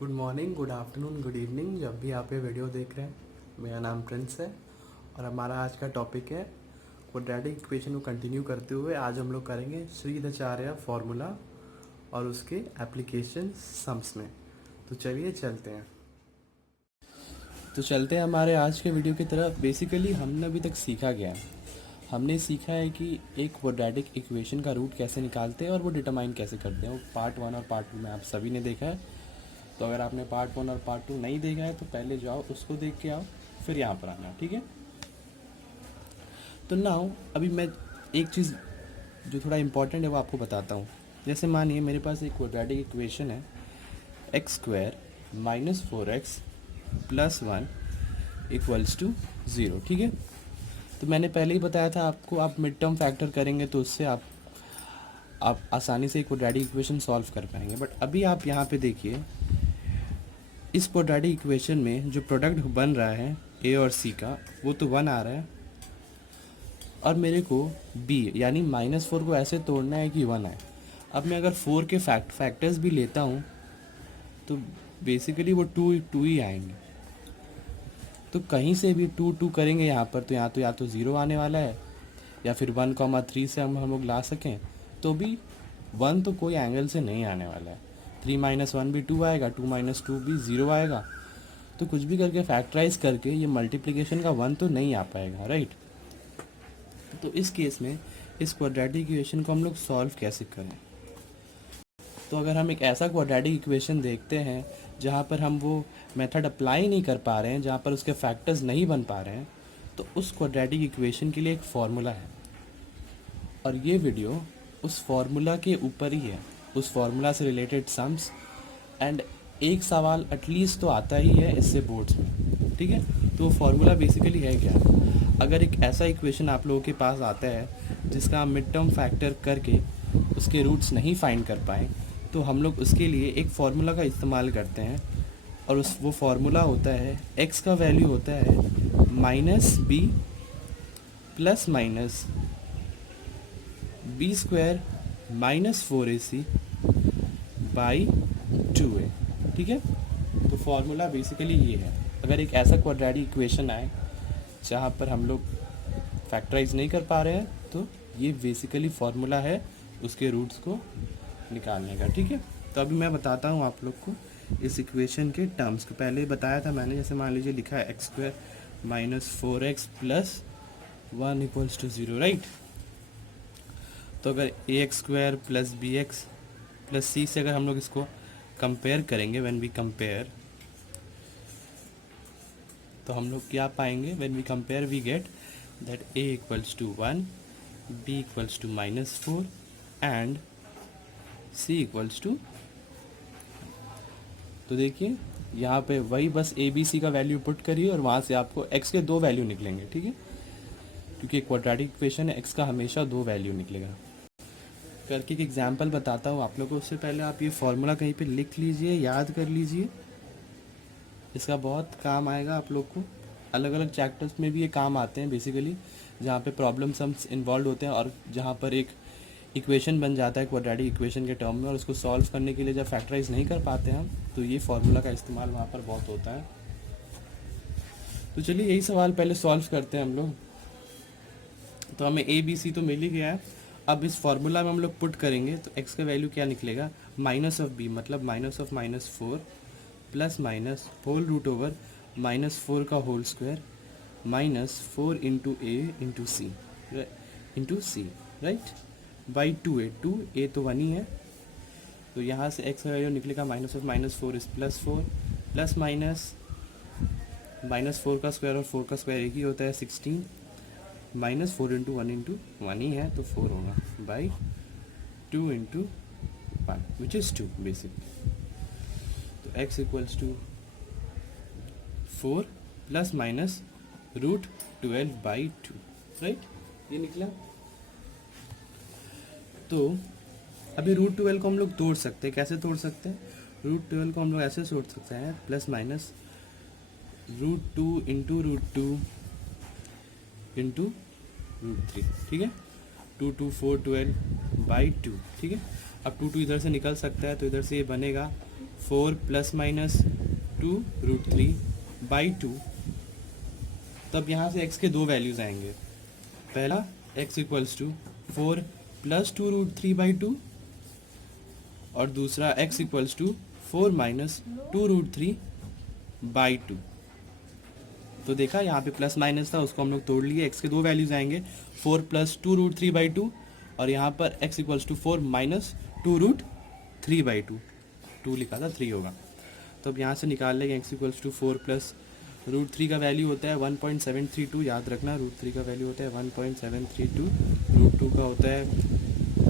Good morning, good afternoon, good evening, जब भी आप ये वीडियो देख रहे हैं। मेरा नाम प्रिंस है और हमारा आज का टॉपिक है क्वाड्रेटिक इक्वेशन को कंटिन्यू करते हुए आज हम लोग करेंगे श्रीधराचार्य फार्मूला और उसके एप्लीकेशन सम्स में। तो चलिए चलते हैं। हमारे आज के वीडियो की तरफ। बेसिकली हमने अभी तक सीखा गया है, हमने सीखा है कि एक क्वाड्रेटिक इक्वेशन का रूट कैसे निकालते हैं और वो डिटरमाइन कैसे करते हैं। वो पार्ट 1 और पार्ट 2 में आप सभी ने देखा है। तो अगर आपने पार्ट 1 और पार्ट 2 नहीं देखा है तो पहले जाओ उसको देख के आओ, फिर यहाँ पर आना, ठीक है। तो नाउ अभी मैं एक चीज़ जो थोड़ा इम्पोर्टेंट है वो आपको बताता हूँ। जैसे मानिए मेरे पास एक क्वाड्रेटिक इक्वेशन है x² - 4x + 1 = 0, ठीक है। तो मैंने पहले ही बताया था आपको, आप मिड टर्म फैक्टर करेंगे तो उससे आप आसानी से क्वाड्रेटिक इक्वेशन सॉल्व कर पाएंगे। बट अभी आप यहाँ पे देखिए, इस क्वाड्रेटिक इक्वेशन में जो प्रोडक्ट बन रहा है ए और सी का, वो तो 1 आ रहा है और मेरे को बी यानी -4 को ऐसे तोड़ना है कि 1 आए। अब मैं अगर 4 के फैक्टर्स भी लेता हूँ तो बेसिकली वो 2 ही आएंगे। तो कहीं से भी 2 करेंगे यहाँ पर, तो या तो 0 आने वाला है या फिर 1,3 से हम लोग ला सकें तो भी 1 तो कोई एंगल से नहीं आने वाला है। 3 - 1 भी 2 आएगा, 2 - 2 भी 0 आएगा। तो कुछ भी करके फैक्टराइज करके ये मल्टीप्लिकेशन का 1 तो नहीं आ पाएगा, राइट। तो इस केस में इस क्वाड्रेटिक इक्वेशन को हम लोग सॉल्व कैसे करें। तो अगर हम एक ऐसा क्वाड्रेटिक इक्वेशन देखते हैं जहाँ पर हम वो मेथड अप्लाई नहीं कर पा रहे हैं, जहाँ पर उसके फैक्टर्स नहीं बन पा रहे हैं, तो उस क्वाड्रेटिक इक्वेशन के लिए एक फार्मूला है और ये वीडियो उस फार्मूला के ऊपर ही है, उस फार्मूला से रिलेटेड सम्स। एंड एक सवाल एटलीस्ट तो आता ही है इससे बोर्ड्स में, ठीक है। तो वो फार्मूला बेसिकली है क्या। अगर एक ऐसा इक्वेशन आप लोगों के पास आता है जिसका मिड टर्म फैक्टर करके उसके रूट्स नहीं फाइंड कर पाए, तो हम लोग उसके लिए एक फार्मूला का इस्तेमाल करते हैं और वो फार्मूला होता है x का वैल्यू होता है -b ± b² - 4ac / 2a, ठीक है। तो फार्मूला बेसिकली ये है। अगर एक ऐसा क्वाड्रेटिक इक्वेशन आए जहाँ पर हम लोग फैक्टराइज नहीं कर पा रहे हैं, तो ये बेसिकली फार्मूला है उसके रूट्स को निकालने का, ठीक है। तो अभी मैं बताता हूँ आप लोग को इस इक्वेशन के टर्म्स को। पहले बताया था मैंने, जैसे मान लीजिए लिखा है x² - 4x + 1 = 0, राइट। तो अगर ax² + bx + c से अगर हम लोग इसको कंपेयर करेंगे, व्हेन वी कंपेयर, तो हम लोग क्या पाएंगे। When we compare we get that a = 1, b = -4 and c = तो देखिए यहाँ पे वही बस a b c का वैल्यू पुट करिए और वहाँ से आपको x के 2 वैल्यू निकलेंगे, ठीक है। क्योंकि क्वाड्रेटिक इक्वेशन है, x का हमेशा 2 वैल्यू निकलेगा। करके एक एग्जांपल बताता हूँ आप लोगों को। उससे पहले आप ये फार्मूला कहीं पे लिख लीजिए, याद कर लीजिए, इसका बहुत काम आएगा आप लोग को। अलग अलग चैप्टर्स में भी ये काम आते हैं बेसिकली, जहाँ पे प्रॉब्लम सम्स इन्वॉल्व होते हैं और जहाँ पर एक इक्वेशन बन जाता है क्वाड्रेटिक इक्वेशन के टर्म में, और उसको सॉल्व करने के लिए जब फैक्टराइज नहीं कर पाते हम, तो ये फार्मूला का इस्तेमाल वहाँ पर बहुत होता है। तो चलिए यही सवाल पहले सॉल्व करते हैं हम लोग। तो हमें a b c तो मिल ही गया है। अब इस फार्मूला में हम लोग पुट करेंगे तो x का वैल्यू क्या निकलेगा, -b मतलब -4 ± होल रूट ओवर -4 का whole square -4 × a × c right by 2a। 2a तो 1 ही है, तो यहाँ से x का वैल्यू निकलेगा -4 + 4 प्लस माइनस -4 का स्क्वायर और 4 का स्क्वायर एक ही होता है 16, -4 × 1 × 1 ही है तो 4 होगा बाई 2 × 1 विच इज़ 2 बेसिकली। तो x = 4 ± √12/2, राइट, ये निकला। तो अभी √12 को हम लोग तोड़ सकते हैं। कैसे तोड़ सकते हैं, √12 को हम लोग ऐसे तोड़ सकते हैं ± √2 × √2 × √3, ठीक है। 2 2 4 12/2, ठीक है। अब 2 2 इधर से निकल सकता है तो इधर से ये बनेगा 4 प्लस माइनस 2 रूट 3 बाई 2। तब यहाँ से x के दो वैल्यूज़ आएंगे। पहला x equals to 4 plus 2 root 3 by 2 और दूसरा x equals to 4 minus 2 root 3 by 2। तो देखा यहाँ पे प्लस माइनस था, उसको हम लोग तोड़ लिए। x के दो वैल्यूज़ आएंगे 4 प्लस 2 रूट 3 बाई 2 और यहाँ पर x equals to 4 minus 2 root 3 by 2। 2 लिखा था 3 होगा। तो अब यहाँ से निकाल लेंगे x equals to 4 plus root 3 का वैल्यू होता है 1.732, याद रखना रूट 3 का वैल्यू होता है 1.732, रूट 2 का होता है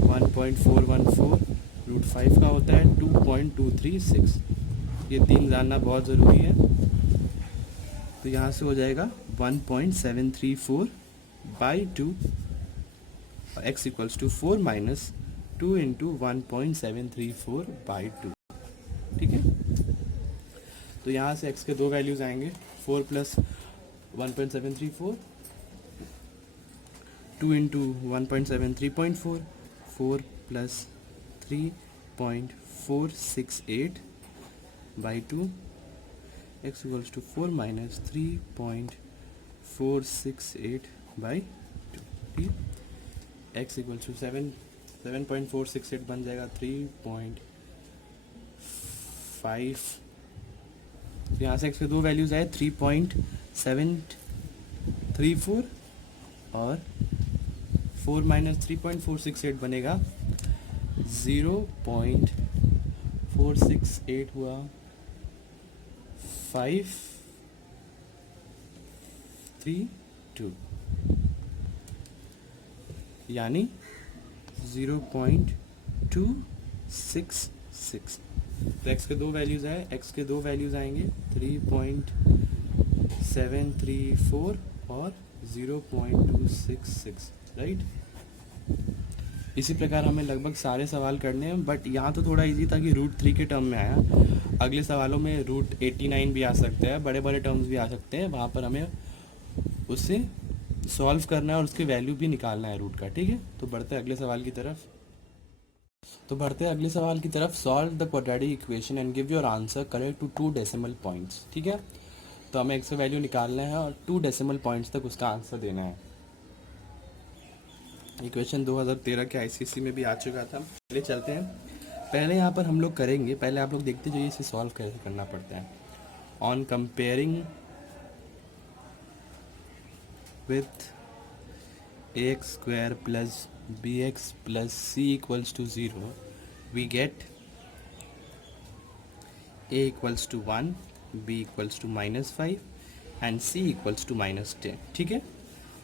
1.414, रूट 5 का होता है 2.236। ये तीन जानना बहुत ज़रूरी है। तो यहाँ से हो जाएगा 1.734 बाई 2 और x equals to 4 minus 2 into 1.734 by 2। ठीक है, तो यहाँ से x के दो वैल्यूज़ आएंगे 4 plus 1.734, 2 into 1.73.4, 4 plus 3.468 by 2, x equals to 4 minus 3.468 by 2। ठीक, x इक्वल्स टू 7.468 बन जाएगा 3.5। तो यहाँ से x के दो वैल्यूज़ आए 3.734 और 4 माइनस 3.468 बनेगा 0.468 हुआ 532, यानी 0.266। तो x के दो वैल्यूज़ आए, x के दो वैल्यूज़ आएंगे 3.734 और 0.266, राइट। इसी प्रकार हमें लगभग सारे सवाल करने हैं, बट यहाँ तो थोड़ा इजी था कि रूट 3 के टर्म में आया। अगले सवालों में रूट 89 भी आ सकते हैं, बड़े बड़े टर्म्स भी आ सकते हैं, वहाँ पर हमें उससे सॉल्व करना है और उसके वैल्यू भी निकालना है रूट का। ठीक है, तो बढ़ते हैं अगले सवाल की तरफ। Solve the quadratic equation and give your answer correct to 2 decimal points. ठीक है, तो हमें x का वैल्यू निकालना है और 2 डेसिमल पॉइंट्स तक उसका आंसर देना है। इक्वेशन 2013 के आईसीएसई में भी आ चुका था। चलिए चलते हैं। पहले यहाँ पर हम लोग करेंगे, पहले आप लोग देखते जाइए इसे सॉल्व कैसे करना पड़ता है। On comparing with ax square plus bx plus c equals to 0, we get a equals to 1, b equals to -5 and c equals to -10। ठीक है,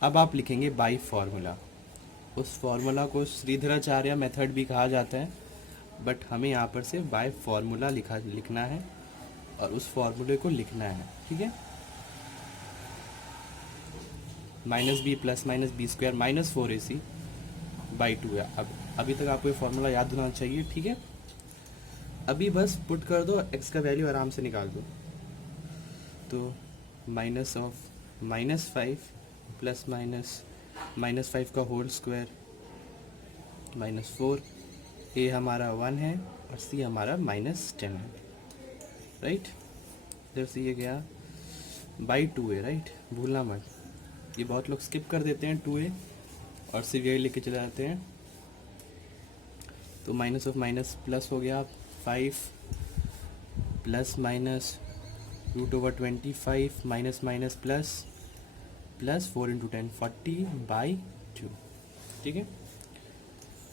अब आप लिखेंगे बाई फार्मूला। उस फार्मूला को श्रीधराचार्य मेथड भी कहा जाता है, बट हमें यहाँ पर से बाय फार्मूला लिखना है और उस फार्मूले को लिखना है। ठीक है, minus b plus minus b square minus 4ac by 2 है। अब अभी तक आपको ये फार्मूला याद होना चाहिए। ठीक है, अभी बस पुट कर दो, x का वैल्यू आराम से निकाल दो। तो माइनस ऑफ -5 प्लस -5 का होल स्क्वायर -4, a हमारा 1 है और c हमारा -10 है, राइट। इधर से ये गया बाई 2 है, राइट, भूलना मत। ये बहुत लोग स्किप कर देते हैं 2a और सीवीआई लेके चले जाते हैं। तो माइनस ऑफ माइनस प्लस हो गया 5 plus minus √25 minus minus plus 4 × 10 40 by 2। ठीक है,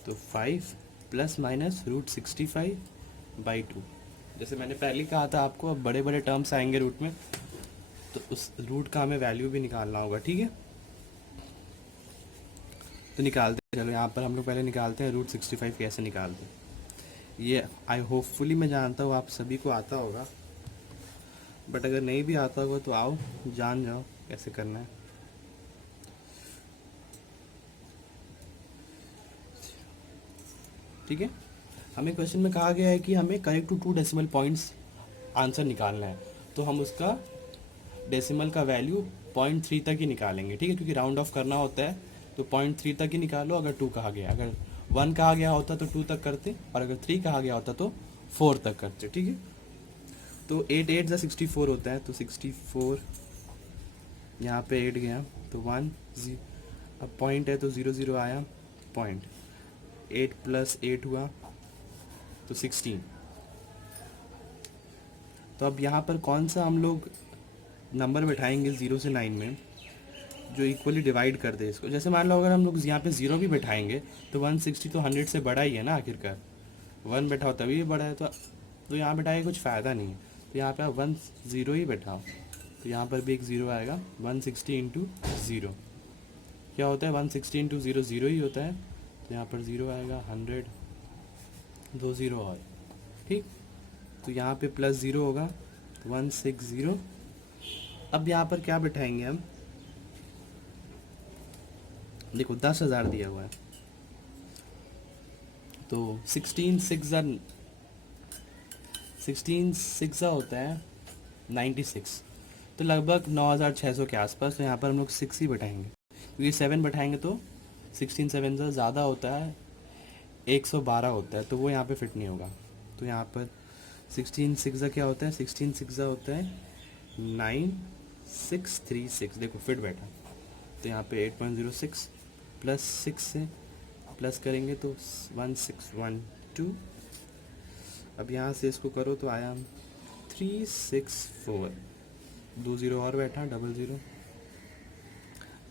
तो 5 प्लस माइनस √65 बाई 2। जैसे मैंने पहले कहा था आपको, अब बड़े बड़े टर्म्स आएंगे रूट में, तो उस रूट का हमें वैल्यू भी निकालना होगा। ठीक है, तो निकालते हैं। चलो यहाँ पर हम लोग पहले निकालते हैं √65 कैसे निकालते हैं। ये आई होपफुली मैं जानता हूँ आप सभी को आता होगा, बट अगर नहीं भी आता होगा तो आओ जान जाओ कैसे करना है। ठीक है, हमें क्वेश्चन में कहा गया है कि हमें correct to 2 decimal points answer निकालना है, तो हम उसका डेसिमल का वैल्यू 0.3 तक ही निकालेंगे। ठीक है, क्योंकि राउंड ऑफ करना होता है, तो 0.3 तक ही निकालो। अगर 2 कहा गया, अगर 1 कहा गया होता तो 2 तक करते, और अगर 3 कहा गया होता तो 4 तक करते। ठीक है, तो 8 8 ज़ा 64 होता है, तो 64 यहाँ पे 8 गया तो 1 अब पॉइंट है तो 0 0 आया पॉइंट, 8 प्लस 8 हुआ तो 16। तो अब यहाँ पर कौन सा हम लोग नंबर बैठाएंगे 0 से 9 में जो इक्वली डिवाइड कर दे इसको। जैसे मान लो अगर हम लोग यहाँ पे 0 भी बैठाएंगे तो 160 तो 100 से बड़ा ही है ना आखिरकार, 1 बैठाओ तभी ये बड़ा है, तो यहाँ बैठाए कुछ फ़ायदा नहीं है, तो यहाँ पे आप 1 0 ही बैठाओ, तो यहाँ पर भी एक 0 आएगा। 160 इंटू 0 क्या होता है, 160 इंटू 0 0 ही होता है, तो यहाँ पर 0 आएगा। 100 2 0 और ठीक, तो यहाँ पे प्लस 0 होगा 160। अब यहाँ पर क्या बैठाएंगे हम, देखो 10,000 दिया हुआ है, तो 16 6 होता है 96, तो लगभग 9,600 के आसपास। तो यहाँ पर हम लोग 6 ही बैठाएंगे, क्योंकि 7 बैठाएंगे तो 16 7 से ज़्यादा होता है, 112 होता है, तो वो यहाँ पे फिट नहीं होगा। तो यहाँ पर 16 6 क्या होता है, 16 6 होता है 9636, देखो फिट बैठा। तो यहाँ पे 8.06 प्लस 6 से प्लस करेंगे तो 1612। अब यहाँ से इसको करो तो आया 364, 2 0 और बैठा 00।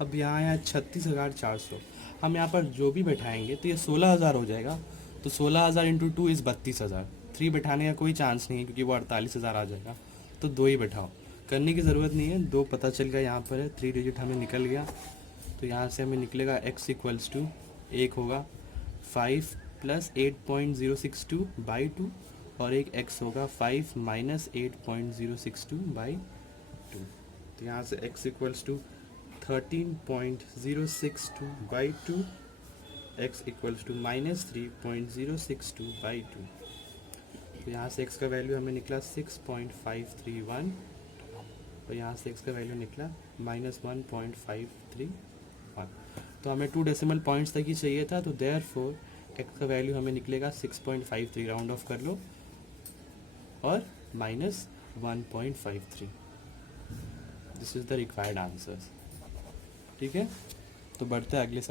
अब यहाँ आया 36,400। हम यहाँ पर जो भी बैठाएंगे तो ये 16,000 हो जाएगा, तो 16,000 इंटू 2 इज़ 32,000। 3 बैठाने का कोई चांस नहीं है क्योंकि वो 48,000 आ जाएगा, तो 2 ही बैठाओ, करने की ज़रूरत नहीं है। 2 पता चल गया यहाँ पर है, 3 डिजिट हमें निकल गया, तो यहाँ से हमें निकलेगा x इक्वल्स टू 1 होगा 5 प्लस 8.062 बाई 2, और एक x होगा 5 माइनस 8.062 बाई 2। तो यहाँ से x equals to 13.062 by 2, x equals to minus 3.062 by 2। तो यहाँ से x का वैल्यू हमें निकला 6.531, और यहाँ से x का वैल्यू निकला माइनस 1.531। तो हमें 2 डेसिमल पॉइंट्स तक ही चाहिए था, तो देयरफॉर x का वैल्यू हमें निकलेगा 6.53, राउंड ऑफ कर लो, और minus 1.53। This is the required answer. ठीक है, तो बढ़ते हैं अगले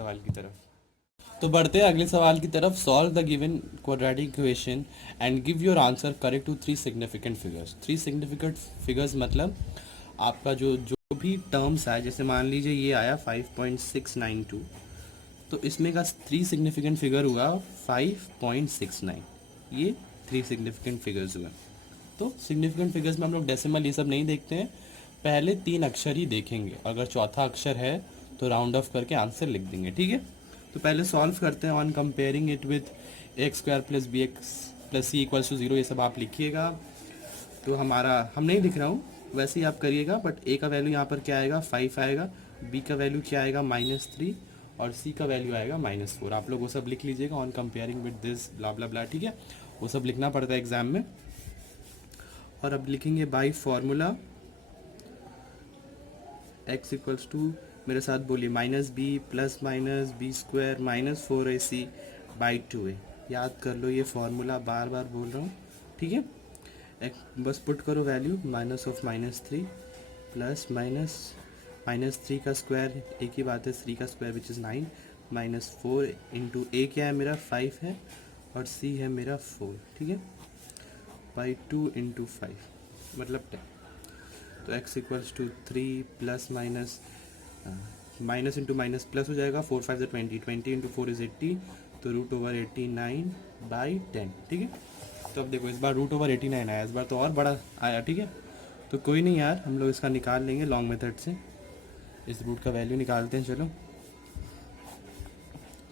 सवाल की तरफ। Solve the given quadratic equation and give your answer correct to 3 significant figures. 3 significant figures मतलब आपका जो भी टर्म्स आए, जैसे मान लीजिए ये आया 5.692, तो इसमें का 3 सिग्निफिकेंट फिगर हुआ 5.69, ये 3 सिग्निफिकेंट फिगर्स हुए। तो सिग्निफिकेंट फिगर्स में हम लोग डेसिमल ये सब नहीं देखते हैं, पहले 3 अक्षर ही देखेंगे, अगर चौथा अक्षर है तो राउंड ऑफ करके आंसर लिख देंगे। ठीक है, तो पहले सॉल्व करते हैं on comparing it with x square plus b x plus c equals to 0, ये सब आप लिखिएगा। तो हमारा, हम नहीं लिख रहा हूँ, वैसे ही आप करिएगा, बट ए का वैल्यू यहाँ पर क्या आएगा 5 आएगा, बी का वैल्यू क्या आएगा -3, और सी का वैल्यू आएगा -4। आप लोग वो सब लिख लीजिएगा on comparing with this blah blah blah. ठीक है, वो सब लिखना पड़ता है एग्जाम में। और अब लिखेंगे by formula x equals to, मेरे साथ बोलिए, -b plus minus b square minus 4ac by 2a। याद कर लो ये फॉर्मूला, बार बार बोल रहा हूँ। ठीक है, बस पुट करो वैल्यू, माइनस ऑफ -3 प्लस -3 का स्क्वायर, एक ही बात है, 3 का square which is 9, -4 into a क्या है मेरा 5 है, और c है मेरा 4। ठीक है, बाई 2 इंटू 5 मतलब 10। तो x equals to 3 plus minus minus into minus plus हो जाएगा, 4 5 20, 20 इंटू 4 इज़ 80, तो √89 बाई 10। ठीक है, तो अब देखो इस बार √89 आया, इस बार तो और बड़ा आया। ठीक है, तो कोई नहीं यार, हम लोग इसका निकाल लेंगे लॉन्ग मेथड से, इस रूट का वैल्यू निकालते हैं। चलो,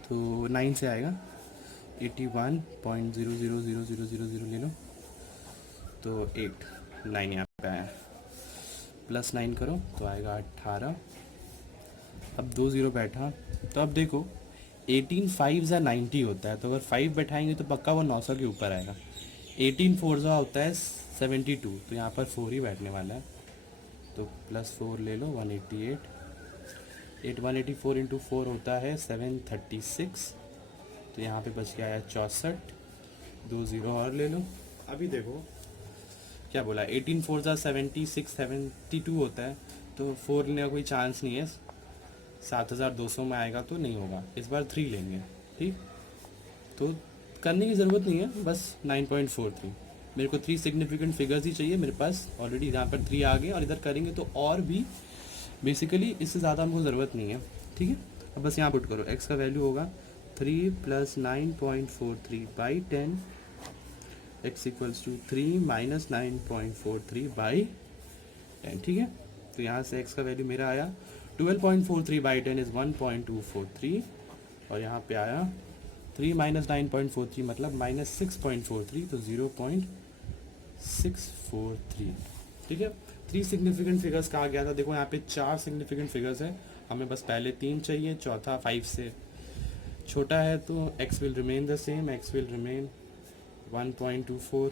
तो 9 से आएगा 81.000000 ले लो, तो 9 यहाँ पे आया, प्लस 9 करो तो आएगा 18। अब 2 0 बैठा, तो अब देखो 18 5 ज़ा 90 होता है, तो अगर 5 बैठाएंगे तो पक्का वो 900 के ऊपर आएगा। 18 4 ज़ा होता है 72, तो यहाँ पर 4 ही बैठने वाला है, तो +4 ले लो 188। 184 इंटू 4 होता है 736, तो यहाँ पे बच गया है 64। 2 0 और ले लो। अभी देखो क्या बोला, 18 4 ज़ा 76 72 होता है, तो 4 लेने का कोई चांस नहीं है। 7200 में आएगा तो नहीं होगा, इस बार 3 लेंगे। ठीक, तो करने की ज़रूरत नहीं है, बस 9.43। मेरे को 3 सिग्निफिकेंट फिगर्स ही चाहिए, मेरे पास ऑलरेडी यहाँ पर 3 आ गए, और इधर करेंगे तो और भी, बेसिकली इससे ज़्यादा हमको ज़रूरत नहीं है। ठीक है, अब बस यहाँ पुट करो, x का वैल्यू होगा 3 + 9.43 by 10, x equals to 3 - 9.43 by 10। ठीक है, तो यहाँ से x का वैल्यू मेरा आया 12.43 बाई 10 इज़ 1.243, और यहाँ पे आया 3 - 9.43 मतलब -6.43, तो 0.643। ठीक है, 3 सिग्निफिकेंट फिगर्स कहा गया था। देखो यहाँ पे 4 सिग्निफिकेंट फिगर्स है, हमें बस पहले 3 चाहिए, चौथा 5 से छोटा है, तो x will remain the same, x will remain 1.24।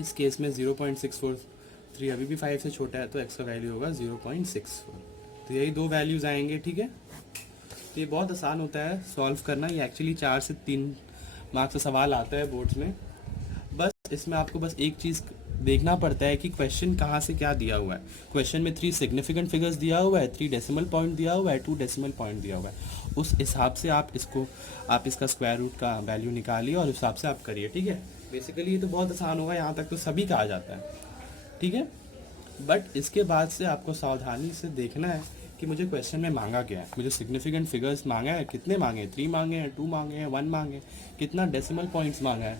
इस केस में 0.643 अभी भी 5 से छोटा है, तो x का वैल्यू होगा 0.64। तो यही 2 वैल्यूज़ आएंगे। ठीक है, तो ये बहुत आसान होता है सॉल्व करना, ये एक्चुअली 4 से 3 मार्क्स का सवाल आता है बोर्ड्स में। बस इसमें आपको बस एक चीज़ देखना पड़ता है कि क्वेश्चन कहाँ से क्या दिया हुआ है। क्वेश्चन में 3 सिग्निफिकेंट फिगर्स दिया हुआ है, 3 डेसिमल पॉइंट दिया हुआ है, 2 डेसिमल पॉइंट दिया हुआ है। उस हिसाब से आप इसका स्क्वायर रूट का वैल्यू निकालिए और उस हिसाब से आप करिए। ठीक है, बेसिकली ये तो बहुत आसान होगा, यहाँ तक तो सभी का आ जाता है। ठीक है, बट इसके बाद से आपको सावधानी से देखना है कि मुझे क्वेश्चन में मांगा क्या है। मुझे सिग्निफिकेंट फिगर्स मांगा है, कितने मांगे, 3 मांगे हैं, 2 मांगे हैं, 1 मांगे, कितना डेसिमल पॉइंट्स मांगा है,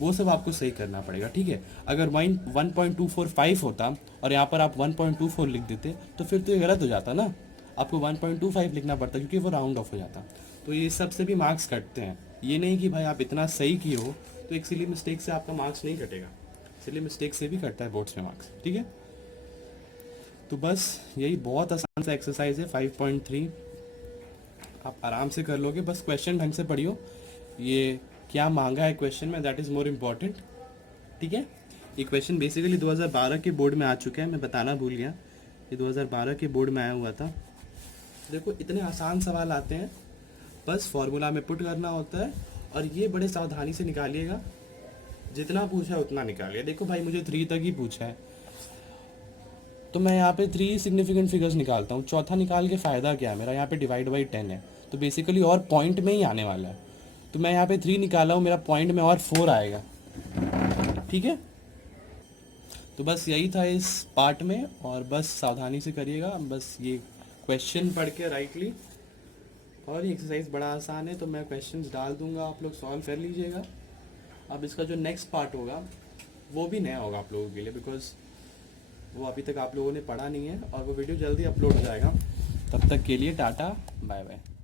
वो सब आपको सही करना पड़ेगा। ठीक है, अगर 1.245 होता और यहाँ पर आप 1.24 लिख देते तो फिर तो ये गलत हो जाता ना, आपको 1.25 लिखना पड़ता, क्योंकि वो राउंड ऑफ हो जाता। तो ये सब से भी मार्क्स कटते हैं, ये नहीं कि भाई आप इतना सही किए हो तो एक सिली मिस्टेक से आपका मार्क्स नहीं कटेगा, सिली मिस्टेक से भी कटता है बोर्ड्स में मार्क्स। ठीक है, तो बस यही बहुत आसान सा एक्सरसाइज है 5.3, आप आराम से कर लोगे, बस क्वेश्चन ढंग से पढ़ियो, ये क्या मांगा है क्वेश्चन में, दैट इज़ मोर इम्पॉर्टेंट। ठीक है, ये क्वेश्चन बेसिकली 2012 के बोर्ड में आ चुका है, मैं बताना भूल गया, ये 2012 के बोर्ड में आया हुआ था। देखो इतने आसान सवाल आते हैं, बस फॉर्मूला में पुट करना होता है, और ये बड़े सावधानी से निकालिएगा, जितना पूछा है उतना निकालिए। देखो भाई मुझे 3 तक ही पूछा है, तो मैं यहाँ पे 3 सिग्निफिकेंट फिगर्स निकालता हूँ, चौथा निकाल के फ़ायदा क्या है, मेरा यहाँ पे डिवाइड बाई 10 है, तो बेसिकली और पॉइंट में ही आने वाला है, तो मैं यहाँ पे 3 निकाला हूँ, मेरा पॉइंट में और 4 आएगा। ठीक है, तो बस यही था इस पार्ट में, और बस सावधानी से करिएगा, बस ये क्वेश्चन पढ़ के राइटली, और ये एक्सरसाइज बड़ा आसान है, तो मैं क्वेश्चंस डाल दूंगा, आप लोग सॉल्व कर लीजिएगा। अब इसका जो नेक्स्ट पार्ट होगा वो भी नया होगा आप लोगों के लिए, बिकॉज वो अभी तक आप लोगों ने पढ़ा नहीं है, और वो वीडियो जल्दी अपलोड हो जाएगा। तब तक के लिए टाटा बाय बाय।